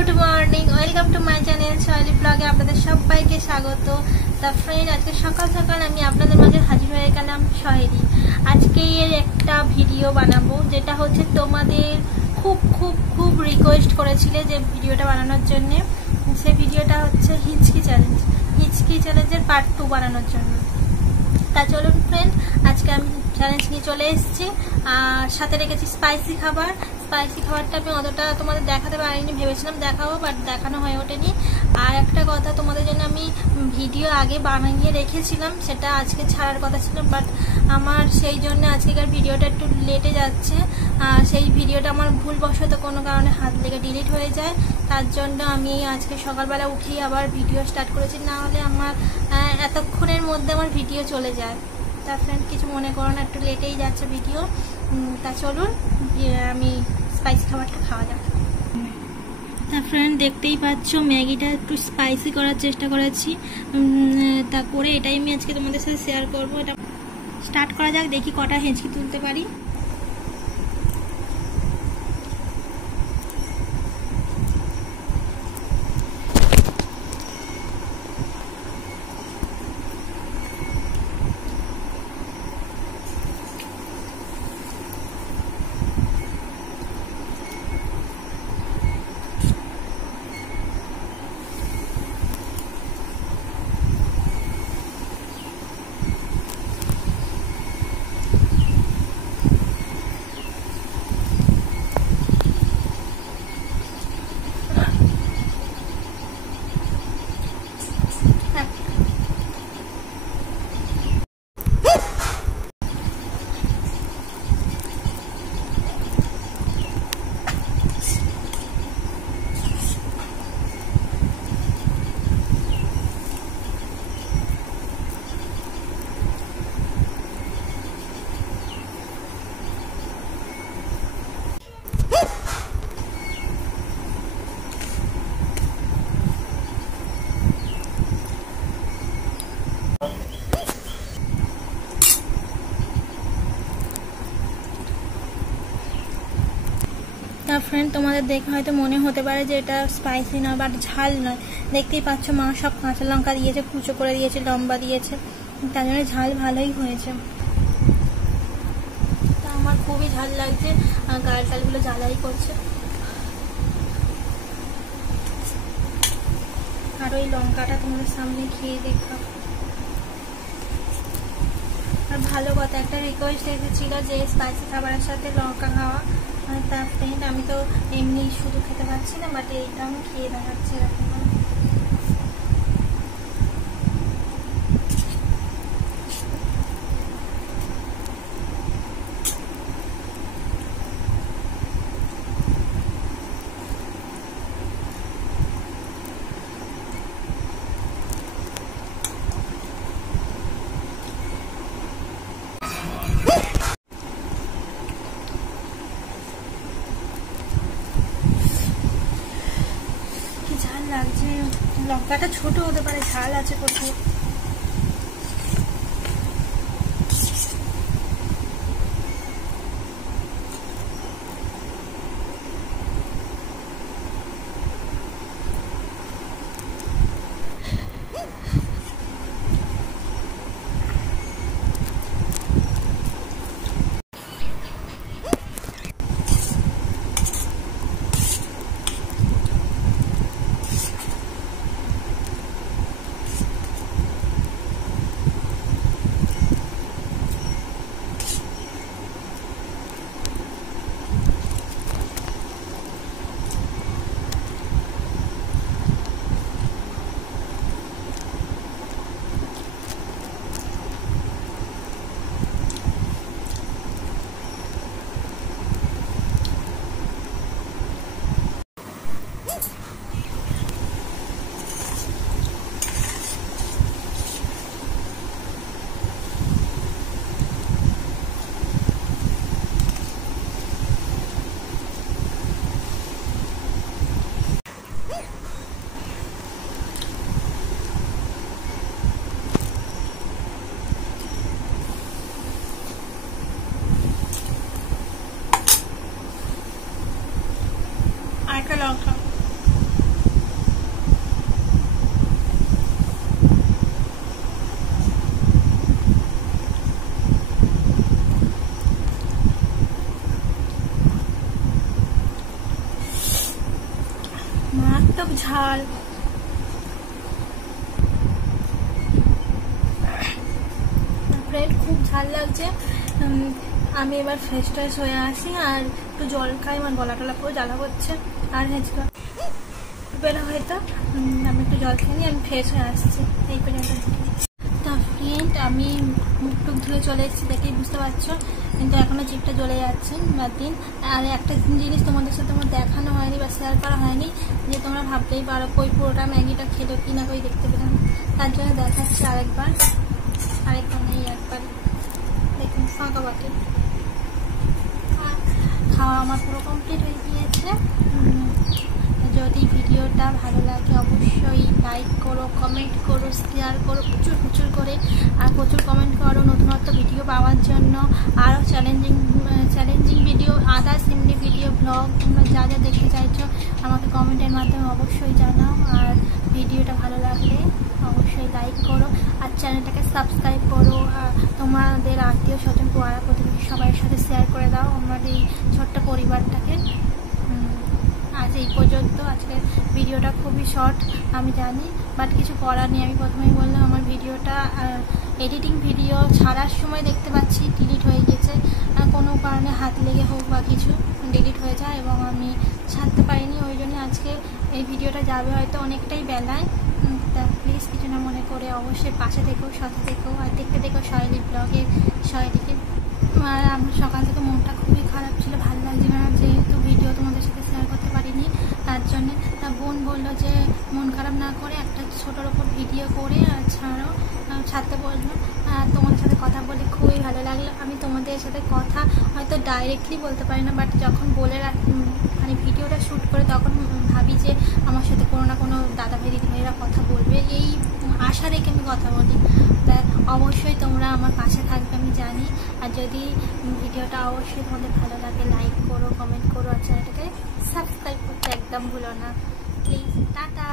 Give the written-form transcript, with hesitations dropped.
Good morning, welcome to my channel শৈলী ব্লগে আপনাদের সবাইকে স্বাগত। তা ফ্রেন্ড, আজকে সকাল সকাল আমি আপনাদের মাঝে হাজির হয়ে গেলাম শৈলী। আজকে এর একটা ভিডিও বানাবো, যেটা হচ্ছে তোমাদের খুব খুব খুব রিকোয়েস্ট করেছিলে যে ভিডিওটা বানানোর জন্য। সেই ভিডিওটা হচ্ছে হিচকি চ্যালেঞ্জের পার্ট 2 বানানোর জন্য। তা চলুন ফ্রেন্ড, আজকে আমি চ্যালেঞ্জ নিয়ে চলে এসেছি। আর সাথে রেখেছি স্পাইসি খাবারটা আমি অতটা তোমাদের দেখাতে পারিনি, ভেবেছিলাম দেখাবো, বাট দেখানো হয়ে ওঠেনি। আর একটা কথা, তোমাদের জন্য আমি ভিডিও আগে বানিয়ে রেখেছিলাম, সেটা আজকে ছাড়ার কথা ছিল, বাট আমার সেই জন্য আজকেকার ভিডিওটা একটু লেটে যাচ্ছে। সেই ভিডিওটা আমার ভুলবশত কোনো কারণে হাত লেগে ডিলিট হয়ে যায়, তার জন্য আমি আজকে সকালবেলা উঠেই আবার ভিডিও স্টার্ট করেছি, না হলে আমার এতক্ষণের মধ্যে আমার ভিডিও চলে যায়। তা ফ্রেন্ড, কিছু মনে করো না, একটু লেটেই যাচ্ছে ভিডিও। তা চলুন আমি স্পাইসি খাবারটা খাওয়া যাক। তা ফ্রেন্ড, দেখতেই পাচ্ছ ম্যাগিটা একটু স্পাইসি করার চেষ্টা করেছি, তা করে এটাই আমি আজকে তোমাদের সাথে শেয়ার করবো। এটা স্টার্ট করা যাক, দেখি কটা হেঁচকি তুলতে পারি। ফ্রেন্ড, তোমাদের দেখে হয়তো মনে হতে পারে যে এটা স্পাইসি নয়, বাট ঝাল নয়। দেখতেই পাচ্ছ মা সব কাঁচা লঙ্কা দিয়েছে, কুচো করে দিয়েছে, লম্বা দিয়েছে, তার জন্য ঝাল ভালোই হয়েছে। তা আমার খুবই ঝাল লাগছে, গাল টালগুলো জ্বালাই করছে। আর ওই লঙ্কাটা তোমাদের সামনে খেয়ে দেখাবো। আর ভালো কথা, একটা রিকোয়েস্ট এসেছিল যে স্পাইসি খাবারের সাথে লঙ্কা খাওয়া। তা ফ্রেন্ড, আমি তো এমনি শুধু খেতে পারছি না, বাট এইটা আমি খেয়ে দেখাচ্ছি এরকম। লাগছে, লঙ্কাটা ছোট হতে পারে, ঝাল আছে কোথাও। ঝাল। ফ্রেন্ড খুব ঝাল লাগছে। আমি এবার ফ্রেশ ট্রেশ হয়ে আসি আর একটু জল খাই, আমার গলা টলা পুরো জ্বালা করছে আর হেঁচকা বেরো হয়তো। আমি একটু জল খেয়ে নিই, আমি ফ্রেশ হয়ে আসছি। এই পর্যন্ত তা ফ্রেন্ড আমি মুখ টুক ধুয়ে চলে এসেছি, দেখেই বুঝতে পারছো, কিন্তু এখনও জিভটা জ্বলে যাচ্ছে বাদ দিন। আর একটা জিনিস তোমাদের সাথে আমার দেখানো হয়নি বা শেয়ার করা হয়নি, যে তোমরা ভাবতেই পারো কই পুরোটা ম্যাগিটা খেলো কি না কই দেখতে পেলাম, তার জন্য দেখাচ্ছি আরেকবার নেই একবার দেখুন ফাঁকা বাটি। খাওয়া আমার পুরো কমপ্লিট হয়ে গিয়েছে। যদি ভিডিওটা ভালো লাগে অবশ্যই লাইক করো, কমেন্ট করো, শেয়ার করো প্রচুর করে, আর প্রচুর কমেন্ট করো নতুনত্ব ভিডিও পাওয়ার জন্য। আরও চ্যালেঞ্জিং ভিডিও, আদার্স এমনি ভিডিও, ব্লগ তোমরা যা যা দেখতে চাইছো আমাকে কমেন্টের মাধ্যমে অবশ্যই জানাও। আর ভিডিওটা ভালো লাগলে অবশ্যই লাইক করো আর চ্যানেলটাকে সাবস্ক্রাইব করো। তোমাদের আত্মীয় স্বজন পাড়া প্রতিবেশী সবার সাথে শেয়ার করে দাও আমাদের এই ছোট্ট পরিবারটাকে। আজ এই পর্যন্ত। আজকের ভিডিওটা খুবই শর্ট আমি জানি, বাট কিছু করার নেই। আমি প্রথমেই বললাম আমার ভিডিওটা এডিটিং ভিডিও ছাড়ার সময় দেখতে পাচ্ছি ডিলিট হয়ে গেছে, কোনো কারণে হাত লেগে হোক বা কিছু ডিলিট হয়ে যায় এবং আমি ছাড়তে পারিনি। ওই জন্য আজকে এই ভিডিওটা যাবে হয়তো অনেকটাই বেলায়। তা প্লিজ কিছু না মনে করে অবশ্যই পাশে থেকো, সাথে থেকো আর দেখতে দেখো সহেলি ব্লগের সহেলিকে। আর আমার সকাল থেকে মনটা খুবই খারাপ ছিল, ভালো লাগছিল না, যেহেতু ভিডিও তোমাদের সাথে শেয়ার করতে পারিনি তার জন্যে। তা বোন বললো যে মন খারাপ না করে একটা ছোটোর ওপর ভিডিও করে আর ছাড়তে বললো। তোমাদের সাথে কথা বলে খুবই ভালো লাগলো। আমি তোমাদের সাথে কথা হয়তো ডাইরেক্টলি বলতে পারি না, বাট যখন বলে মানে ভিডিওটা শ্যুট করে তখন ভাবি যে আমার সাথে কোনো না কোনো দাদা ভাই দিদি ভাইরা কথা বলবে, এই আশা রেখে আমি কথা বলি। তাই অবশ্যই তোমরা আমার পাশে থাকবে আমি জানি। আর যদি ভিডিওটা অবশ্যই তোমাদের ভালো লাগে লাইক করো, কমেন্ট করো আর চ্যানেলটাকে সাবস্ক্রাইব করতে একদম ভুলো না প্লিজ। টাটা।